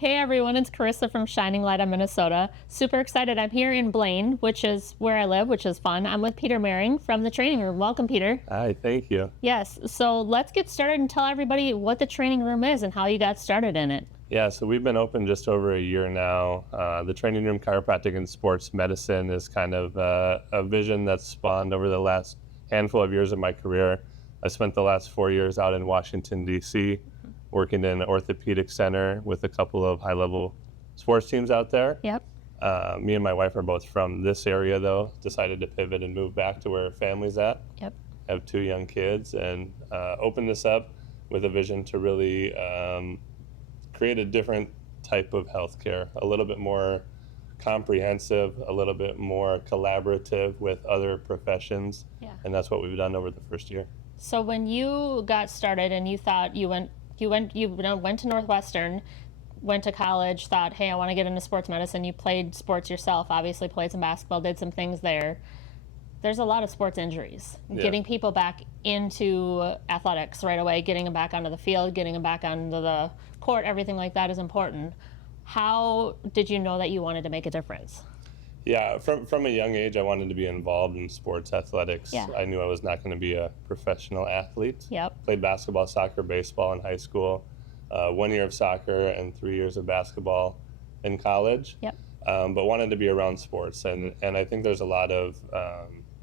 Hey everyone, it's Karissa from Shining Light on Minnesota. Super excited. I'm here in Blaine, which is where I live, which is fun. I'm with Peter Mehring from the training room. Welcome, Peter. Hi, thank you. Yes, so let's get started and tell everybody what the training room is and how you got started in it. Yeah, so we've been open just over a year now. The training room, chiropractic and sports medicine is kind of a vision that's spawned over the last handful of years of my career. I spent the last 4 years out in Washington, D.C., working in an orthopedic center with a couple of high-level sports teams out there. Yep. Me and my wife are both from this area, though. Decided to pivot and move back to where family's at. Yep. Have 2 young kids, and open this up with a vision to really create a different type of healthcare, a little bit more comprehensive, a little bit more collaborative with other professions. Yeah. And that's what we've done over the first year. So when you got started and you thought you went to Northwestern, went to college, thought, hey, I want to get into sports medicine. You played sports yourself, obviously played some basketball, did some things there. There's a lot of sports injuries. Yeah. Getting people back into athletics right away, getting them back onto the field, getting them back onto the court, everything like that is important. How did you know that you wanted to make a difference? Yeah, from a young age, I wanted to be involved in sports athletics. Yeah. I knew I was not going to be a professional athlete. Yep. Played basketball, soccer, baseball in high school, 1 year of soccer and 3 years of basketball in college. Yep. But wanted to be around sports. And I think there's a lot of,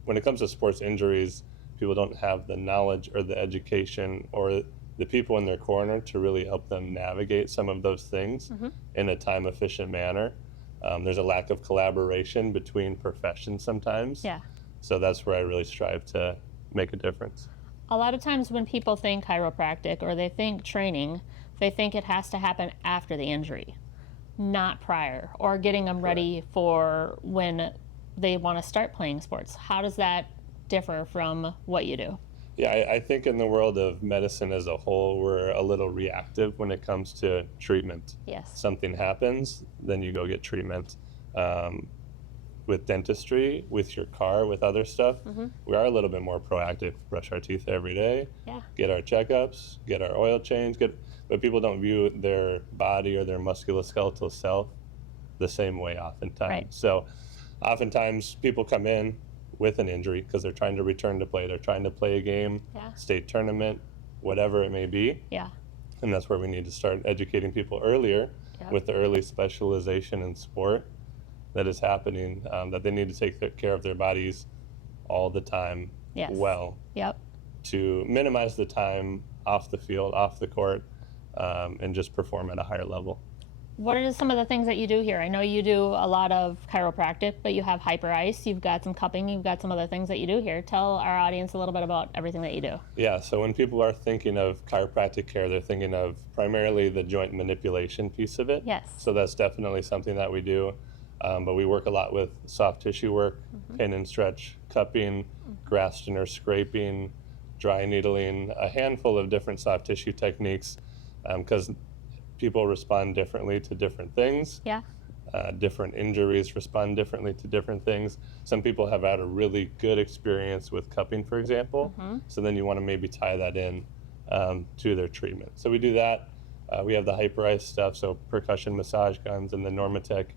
when it comes to sports injuries, people don't have the knowledge or the education or the people in their corner to really help them navigate some of those things in a time-efficient manner. There's a lack of collaboration between professions sometimes. Yeah. So that's where I really strive to make a difference. A lot of times when people think chiropractic or they think training, they think it has to happen after the injury, not prior, or getting them ready for when they want to start playing sports. How does that differ from what you do? Yeah, I think in the world of medicine as a whole, we're a little reactive when it comes to treatment. Yes. Something happens, then you go get treatment. With dentistry, with your car, with other stuff, we are a little bit more proactive. Brush our teeth every day, Yeah. get our checkups, get our oil change, but people don't view their body or their musculoskeletal self the same way oftentimes. Right. So oftentimes people come in with an injury because they're trying to return to play. They're trying to play a game, Yeah. state tournament, whatever it may be. Yeah. And that's where we need to start educating people earlier Yep. with the early specialization in sport that is happening, that they need to take care of their bodies all the time Yes. well Yep. to minimize the time off the field, off the court, and just perform at a higher level. What are some of the things that you do here? I know you do a lot of chiropractic, but you have hyper ice, you've got some cupping, you've got some other things that you do here. Tell our audience a little bit about everything that you do. Yeah, so when people are thinking of chiropractic care, they're thinking of primarily the joint manipulation piece of it. Yes. So that's definitely something that we do. But we work a lot with soft tissue work, pin and stretch, cupping, Grafton or scraping, dry needling, a handful of different soft tissue techniques, because people respond differently to different things. Yeah. Different injuries respond differently to different things. Some people have had a really good experience with cupping, for example, so then you want to maybe tie that in to their treatment. So we do that. We have the hyper-ice stuff, so percussion massage guns and the Normatec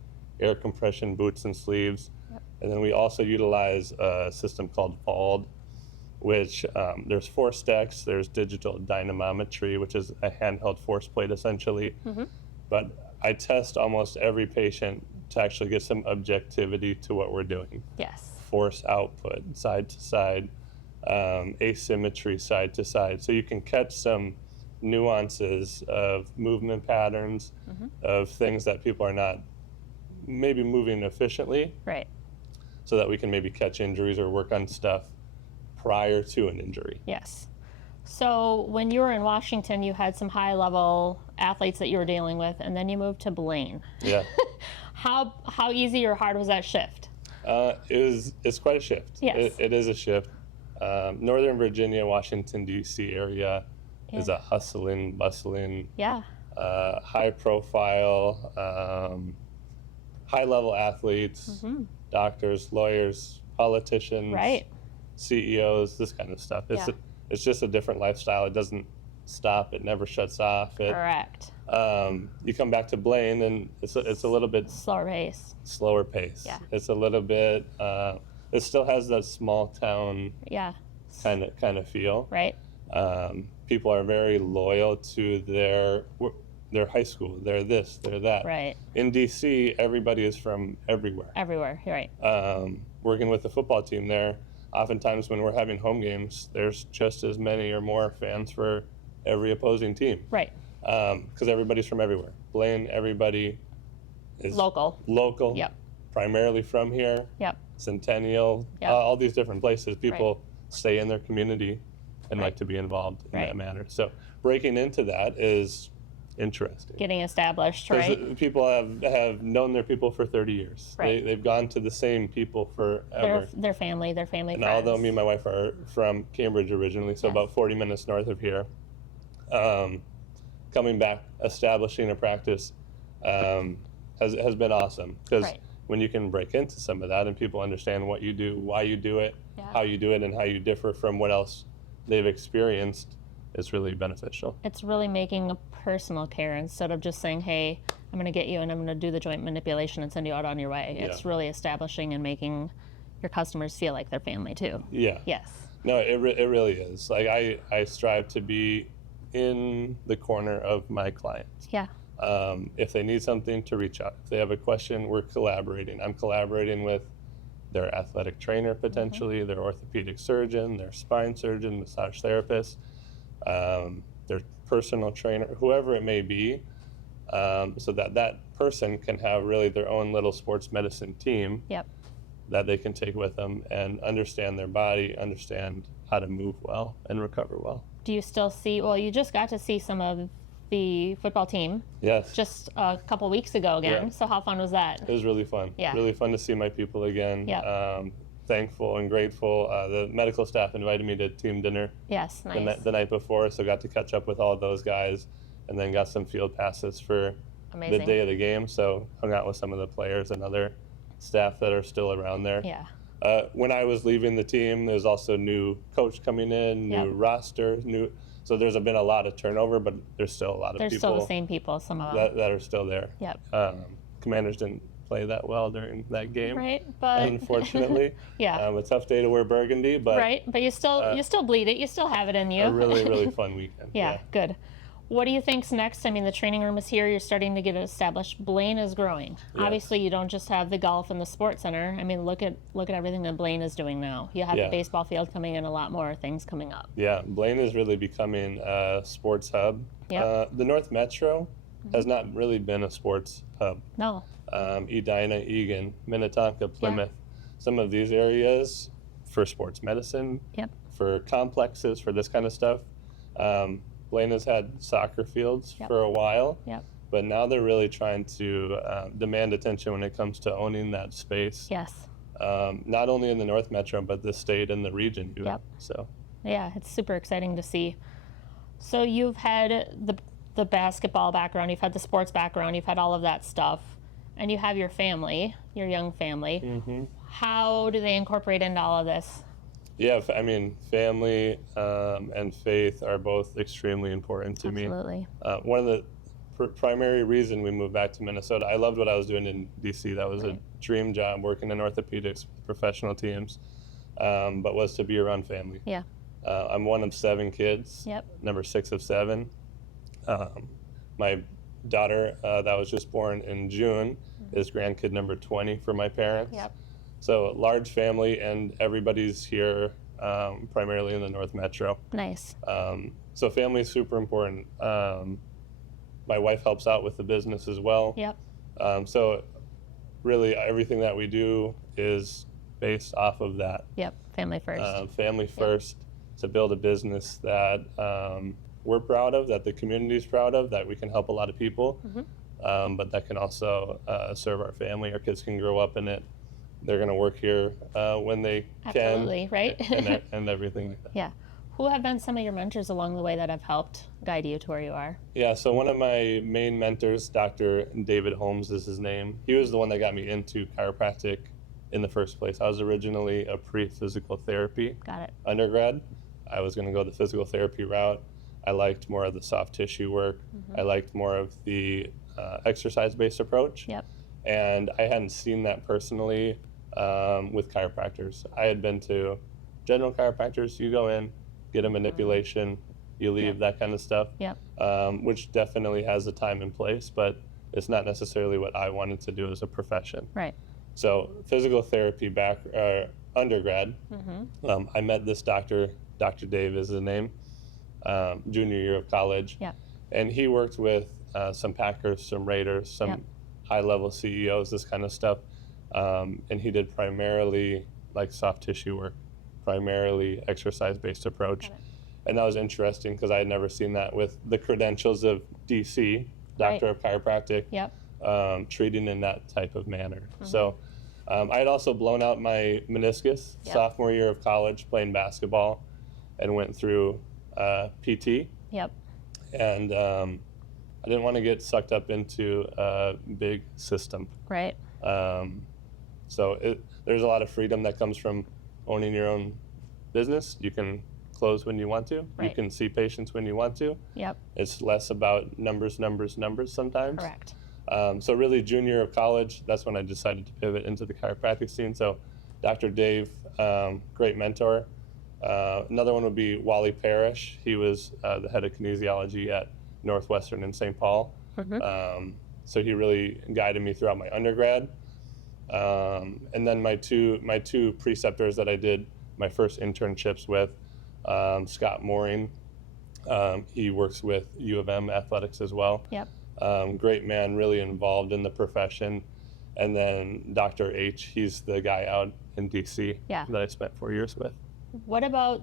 air compression boots and sleeves. Yep. And then we also utilize a system called VALD, which there's force decks, there's digital dynamometry, which is a handheld force plate essentially. But I test almost every patient to actually get some objectivity to what we're doing. Yes. Force output, side to side, asymmetry, side to side. So you can catch some nuances of movement patterns, of things that people are not maybe moving efficiently, Right. so that we can maybe catch injuries or work on stuff prior to an injury. Yes. So when you were in Washington, you had some high-level athletes that you were dealing with, and then you moved to Blaine. Yeah. How easy or hard was that shift? It's quite a shift. Yes. It is a shift. Northern Virginia, Washington, D.C. area is a hustling, bustling, Yeah. high profile, high level athletes, doctors, lawyers, politicians, Right. CEOs, this kind of stuff. Yeah. It's just a different lifestyle. It doesn't stop. It never shuts off. Correct. You come back to Blaine, and it's a little bit Slower pace. slower pace. Yeah. It's a little bit. It still has that small town Yeah. kind of feel. Right. People are very loyal to their high school. They're this, they're that. Right. In DC, everybody is from everywhere. Everywhere. You're right. Working with the football team there, oftentimes when we're having home games, there's just as many or more fans for every opposing team. Right. Because everybody's from everywhere. Blaine, everybody is Local. Yep. Primarily from here. Yep. Centennial, Yep. all these different places. People stay in their community and Right. like to be involved in Right. that manner. So breaking into that is interesting. Getting established, 'Cause right? people have known their people for 30 years. Right. They've gone to the same people forever. Their family And friends. although me and my wife are from Cambridge originally, so Yes. about 40 minutes north of here, coming back, establishing a practice has been awesome. Because Right. when you can break into some of that and people understand what you do, why you do it, Yeah. how you do it, and how you differ from what else they've experienced, it's really beneficial. It's really making a personal care instead of just saying, hey, I'm going to get you and I'm going to do the joint manipulation and send you out on your way. Yeah. It's really establishing and making your customers feel like they're family too. Yeah. Yes. No, it really is. Like I strive to be in the corner of my client. Yeah. If they need something, to reach out. If they have a question, we're collaborating. I'm collaborating with their athletic trainer potentially, their orthopedic surgeon, their spine surgeon, massage therapist, their personal trainer, whoever it may be, so that person can have really their own little sports medicine team Yep. that they can take with them and understand their body, understand how to move well and recover well. Do you still see, well, you just got to see some of the football team Yes. just a couple weeks ago again. Yeah. So how fun was that? It was really fun. Yeah. Really fun to see my people again. Yeah. Thankful and grateful. The medical staff invited me to team dinner Yes, nice. the night before, so got to catch up with all of those guys, and then got some field passes for Amazing. the day of the game. So hung out with some of the players and other staff that are still around there. Yeah. When I was leaving the team, there's also new coach coming in, new Yep. roster, new. So there's been a lot of turnover, but there's still a lot of There's people still the same people, some of them. that are still there. Yep. Commanders didn't play that well during that game, Right, but unfortunately. yeah. A tough day to wear burgundy, but Right, but you still bleed it. You still have it in you. a really fun weekend. Yeah, good. What do you think's next? I mean, the training room is here. You're starting to get it established. Blaine is growing. Yes. Obviously, you don't just have the golf and the sports center. I mean, look at everything that Blaine is doing now. You have Yeah. the baseball field coming in, a lot more things coming up. Yeah, Blaine is really becoming a sports hub. Yep. The North Metro has not really been a sports hub. No. Edina, Egan, Minnetonka, Plymouth, some of these areas for sports medicine, Yep. for complexes, for this kind of stuff. Blaine has had soccer fields Yep. for a while, Yep. but now they're really trying to demand attention when it comes to owning that space. Yes. Not only in the North Metro, but the state and the region. Yep. So Yeah, it's super exciting to see. So you've had the basketball background, you've had the sports background, you've had all of that stuff, and you have your family, your young family. Mm-hmm. How do they incorporate into all of this? yeah, I mean, family and faith are both extremely important to me. Absolutely. One of the primary reason we moved back to Minnesota, I loved what I was doing in DC. That was a Right. dream job, working in orthopedics, professional teams, but was to be around family. Yeah. I'm one of 7 kids, Yep. number 6 of 7. My daughter that was just born in June is grandkid number 20 for my parents. Yep. So large family, and everybody's here primarily in the North Metro. Nice. So family is super important. My wife helps out with the business as well. Yep. So really everything that we do is based off of that. Yep. Family first. Family first, to build a business that we're proud of, that the community is proud of, that we can help a lot of people, but that can also serve our family. Our kids can grow up in it. They're going to work here when they Absolutely, can. right? and everything like that. Yeah. Who have been some of your mentors along the way that have helped guide you to where you are? Yeah, so one of my main mentors, Dr. David Holmes is his name. He was the one that got me into chiropractic in the first place. I was originally a pre-physical therapy Got it. undergrad. I was going to go the physical therapy route. I liked more of the soft tissue work. I liked more of the exercise-based approach. Yep. And I hadn't seen that personally with chiropractors. I had been to general chiropractors. You go in, get a manipulation, you leave, that kind of stuff, Yep. which definitely has a time and place, but it's not necessarily what I wanted to do as a profession. Right. So physical therapy undergrad, I met this doctor, Dr. Dave is his name, junior year of college. Yeah. And he worked with some Packers, some Raiders, some high-level CEOs, this kind of stuff. And he did primarily like soft tissue work, primarily exercise-based approach. And that was interesting because I had never seen that with the credentials of DC, Doctor of Chiropractic, treating in that type of manner. So I had also blown out my meniscus sophomore year of college playing basketball and went through PT. Yep. And I didn't want to get sucked up into a big system. Right. So there's a lot of freedom that comes from owning your own business. You can close when you want to. Right. You can see patients when you want to. Yep. It's less about numbers sometimes. Correct. So really junior year of college, that's when I decided to pivot into the chiropractic scene. So Dr. Dave, great mentor. Another one would be Wally Parrish. He was the head of kinesiology at Northwestern in St. Paul. So he really guided me throughout my undergrad. And then my two preceptors that I did my first internships with, Scott Mooring. He works with U of M athletics as well. Yep. Great man, really involved in the profession. And then Dr. H, he's the guy out in DC that I spent 4 years with. What about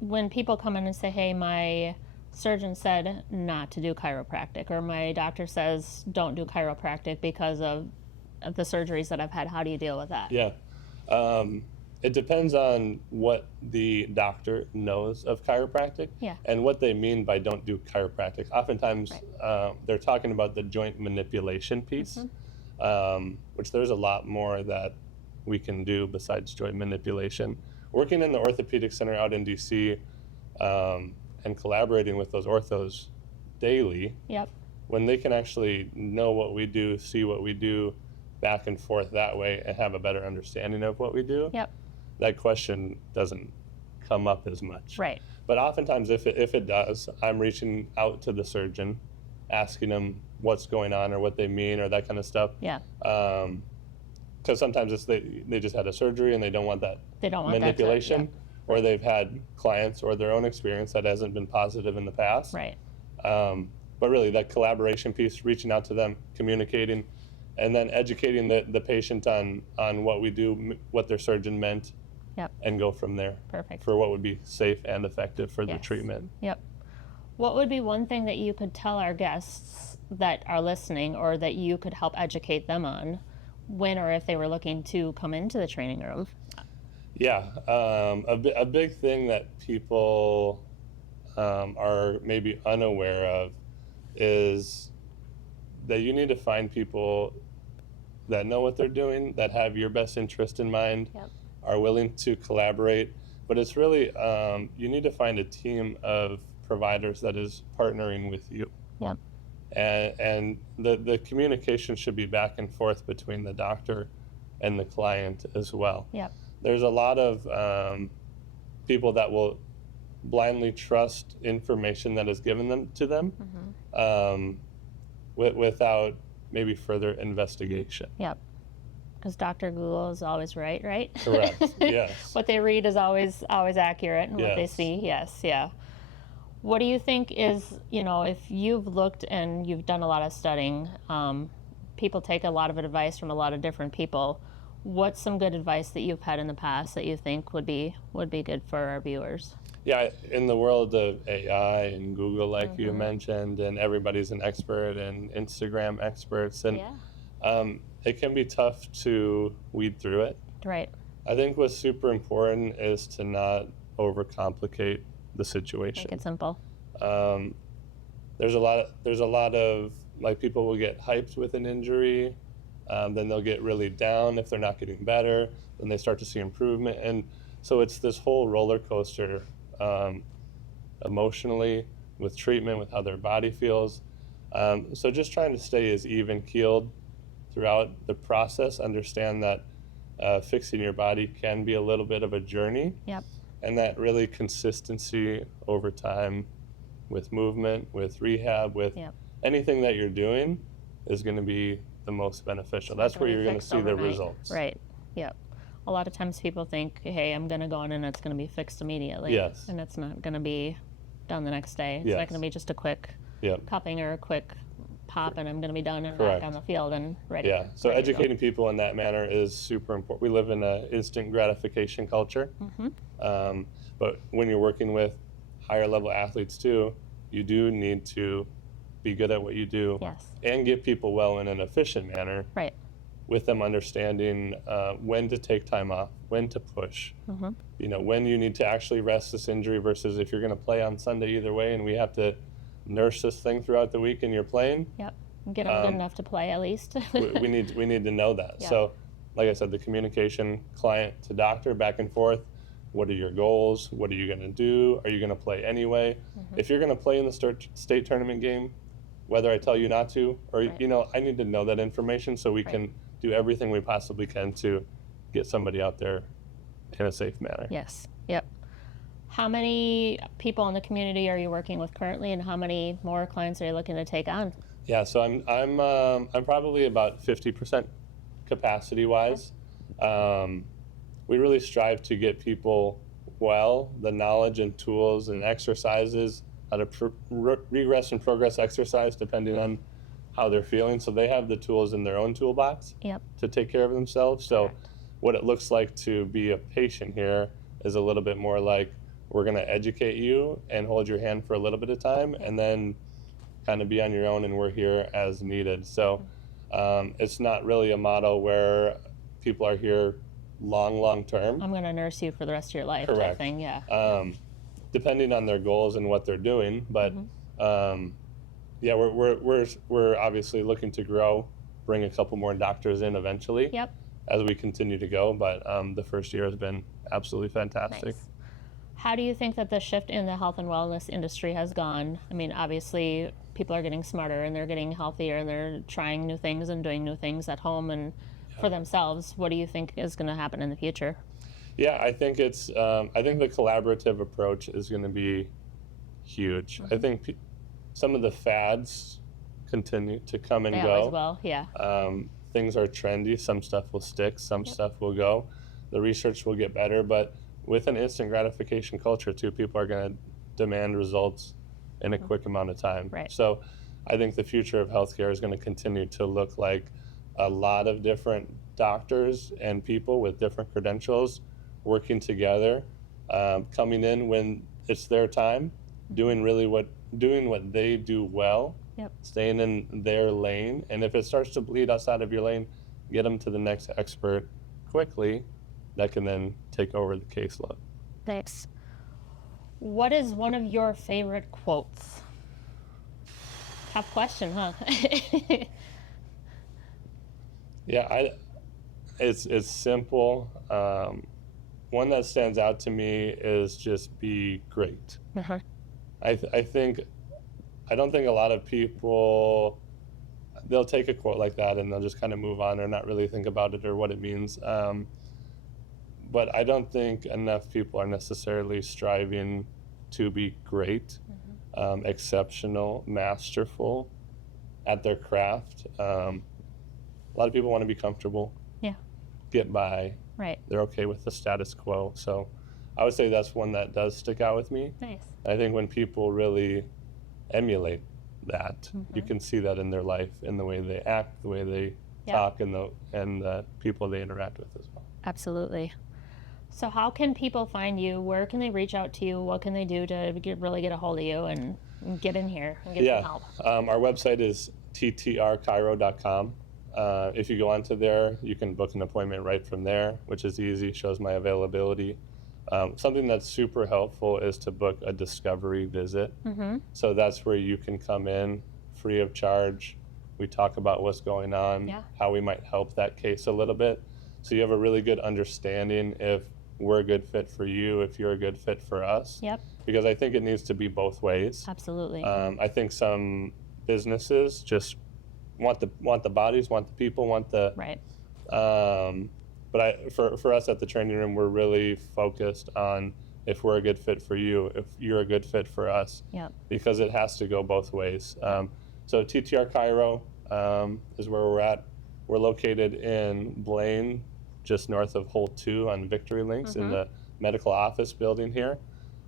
when people come in and say, hey, my surgeon said not to do chiropractic, or my doctor says don't do chiropractic because of the surgeries that I've had, how do you deal with that? Yeah. It depends on what the doctor knows of chiropractic and what they mean by don't do chiropractic. Oftentimes, they're talking about the joint manipulation piece, which there's a lot more that we can do besides joint manipulation. Working in the orthopedic center out in DC and collaborating with those orthos daily, when they can actually know what we do, see what we do, back and forth that way, and have a better understanding of what we do, that question doesn't come up as much. Right. But oftentimes, if it does, I'm reaching out to the surgeon, asking them what's going on or what they mean or that kind of stuff. Yeah. Because sometimes they just had a surgery and they don't want that manipulation, or they've had clients or their own experience that hasn't been positive in the past. Right. But really, that collaboration piece, reaching out to them, communicating, and then educating the patient on what we do, what their surgeon meant, and go from there. Perfect. For what would be safe and effective for the treatment. Yep. What would be one thing that you could tell our guests that are listening, or that you could help educate them on when or if they were looking to come into the training room? Yeah, a big thing that people are maybe unaware of is that you need to find people that know what they're doing, that have your best interest in mind, are willing to collaborate. But it's really, you need to find a team of providers that is partnering with you. Yep. And the communication should be back and forth between the doctor and the client as well. Yep. There's a lot of people that will blindly trust information that is given to them without maybe further investigation. Yep. Because Dr. Google is always right? Correct, yes. What they read is always accurate, and what they see, What do you think is, if you've looked and you've done a lot of studying, people take a lot of advice from a lot of different people. What's some good advice that you've had in the past that you think would be good for our viewers? Yeah, in the world of AI and Google, like you mentioned, and everybody's an expert and Instagram experts, and it can be tough to weed through it. Right. I think what's super important is to not overcomplicate the situation. Make it simple. There's a lot of like, people will get hyped with an injury, then they'll get really down if they're not getting better, then they start to see improvement, and so it's this whole roller coaster. emotionally, with treatment, with how their body feels. So just trying to stay as even keeled throughout the process, understand that fixing your body can be a little bit of a journey. Yep. And that really consistency over time with movement, with rehab, with Yep. anything that you're doing is going to be the most beneficial. It's not That's where gonna be you're going to fixed see the overnight. results. Right. Yep. A lot of times people think, hey, I'm going to go in and it's going to be fixed immediately. Yes. And it's not going to be done the next day. It's not Yes. going to be just a quick Yep. cupping or a quick pop and I'm going to be done and Correct. back on the field and ready. Yeah. So ready to go. educating people in that manner is super important. We live in an instant gratification culture. Mhm. But when you're working with higher level athletes too, you do need to be good at what you do Yes. and get people well in an efficient manner, Right. with them understanding when to take time off, when to push, Mhm. when you need to actually rest this injury versus if you're going to play on Sunday either way and we have to nurse this thing throughout the week and you're playing, Yep. Get them good enough to play at least. we need to know that. Yeah. So, like I said, the communication client to doctor back and forth. What are your goals? What are you going to do? Are you going to play anyway? If you're going to play in the state tournament game, whether I tell you not to, or Right. I need to know that information so we Right. can do everything we possibly can to get somebody out there in a safe manner. Yes. Yep. How many people in the community are you working with currently, and how many more clients are you looking to take on? Yeah, so I'm probably about 50% capacity wise. We really strive to get people the knowledge and tools and exercises, how to regress and progress exercise depending on how they're feeling. So they have the tools in their own toolbox Yep. to take care of themselves. So Correct. what it looks like to be a patient here is a little bit more like we're going to educate you and hold your hand for a little bit of time and then kind of be on your own and we're here as needed. So it's not really a model where people are here long term. I'm going to nurse you for the rest of your life. Type Correct. thing. Yeah. Depending on their goals and what they're doing, but yeah, we're obviously looking to grow, bring a couple more doctors in eventually Yep. as we continue to go. But the first year has been absolutely fantastic. Nice. How do you think that the shift in the health and wellness industry has gone? I mean, obviously, people are getting smarter and they're getting healthier and they're trying new things and doing new things at home and for themselves. What do you think is going to happen in the future? Yeah, I think I think the collaborative approach is going to be huge. I think some of the fads continue to come and They go. always will. Yeah. Things are trendy. Some stuff will stick. Some stuff will go. The research will get better, but with an instant gratification culture too, people are going to demand results in a quick amount of time. Right. So I think the future of healthcare is going to continue to look like a lot of different doctors and people with different credentials working together, coming in when it's their time, doing what they do well, Yep. staying in their lane, and if it starts to bleed outside of your lane, get them to the next expert quickly that can then take over the caseload. Thanks. What is one of your favorite quotes? Tough question, huh? Yeah, it's simple. One that stands out to me is just be great. Uh-huh. I don't think a lot of people, they'll take a quote like that and they'll just kind of move on or not really think about it or what it means. But I don't think enough people are necessarily striving to be great, exceptional, masterful at their craft. A lot of people want to be comfortable, Yeah. get by. Right. They're okay with the status quo. So I would say that's one that does stick out with me. Nice. I think when people really emulate that, you can see that in their life, in the way they act, the way they talk, and the people they interact with as well. Absolutely. So how can people find you? Where can they reach out to you? What can they do to really get a hold of you and get in here and get some help? Our website is ttrchiro.com. If you go onto there, you can book an appointment right from there, which is easy, shows my availability. Something that's super helpful is to book a discovery visit. So that's where you can come in free of charge. We talk about what's going on, how we might help that case a little bit. So you have a really good understanding if we're a good fit for you, if you're a good fit for us. Yep. because I think it needs to be both ways. Absolutely. I think some businesses just want the bodies, want the people, want the Right. But for us at the training room, we're really focused on if we're a good fit for you, if you're a good fit for us, Yep. because it has to go both ways. So TTR Chiro is where we're at. We're located in Blaine, just north of Hole 2 on Victory Links in the medical office building here.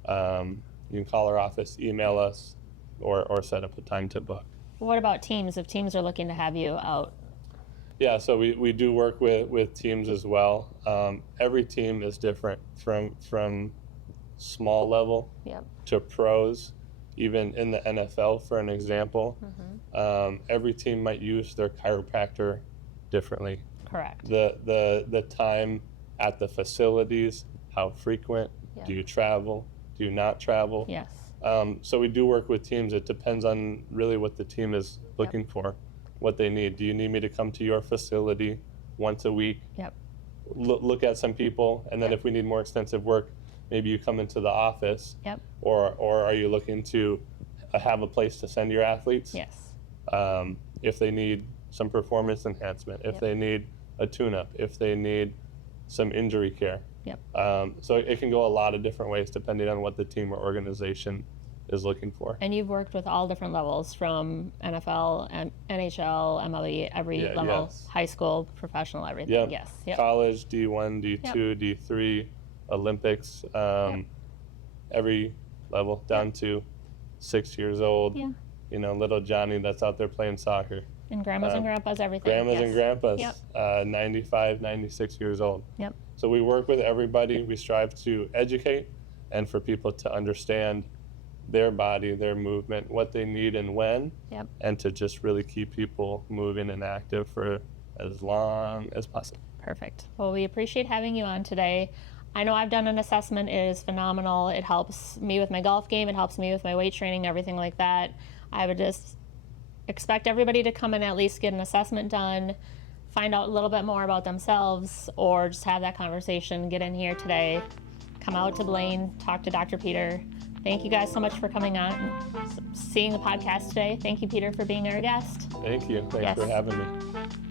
You can call our office, email us, or set up a time to book. What about teams? If teams are looking to have you out? Yeah, so we do work with teams as well. Every team is different from small level Yep. to pros, even in the NFL, for an example. Every team might use their chiropractor differently. Correct. The time at the facilities, how frequent, Yeah. do you travel, do you not travel? Yes. So we do work with teams. It depends on really what the team is looking for, what they need. Do you need me to come to your facility once a week? Yep. Look at some people, and then Yep. if we need more extensive work, maybe you come into the office. Yep. Or are you looking to have a place to send your athletes? Yes. If they need some performance enhancement, if they need a tune-up, if they need some injury care. Yep. So it can go a lot of different ways depending on what the team or organization is looking for. And you've worked with all different levels, from NFL and NHL, MLB, every Yeah, level, yes. high school, professional, everything. Yep. Yes. Yep. College, D1, D2, D3, Olympics, every level down to 6 years old. Yeah. You know, little Johnny that's out there playing soccer. And grandmas and grandpas, everything. Grandmas Yes. and grandpas, Yep. 95, 96 years old. Yep. So we work with everybody. We strive to educate and for people to understand their body, their movement, what they need and when, Yep. and to just really keep people moving and active for as long as possible. Perfect. Well, we appreciate having you on today. I know I've done an assessment. It is phenomenal. It helps me with my golf game. It helps me with my weight training, everything like that. I would just expect everybody to come and at least get an assessment done, find out a little bit more about themselves, or just have that conversation. Get in here today. Come out to Blaine, talk to Dr. Peter. Thank you guys so much for coming on and seeing the podcast today. Thank you, Peter, for being our guest. Thank you. Thanks Yes. for having me.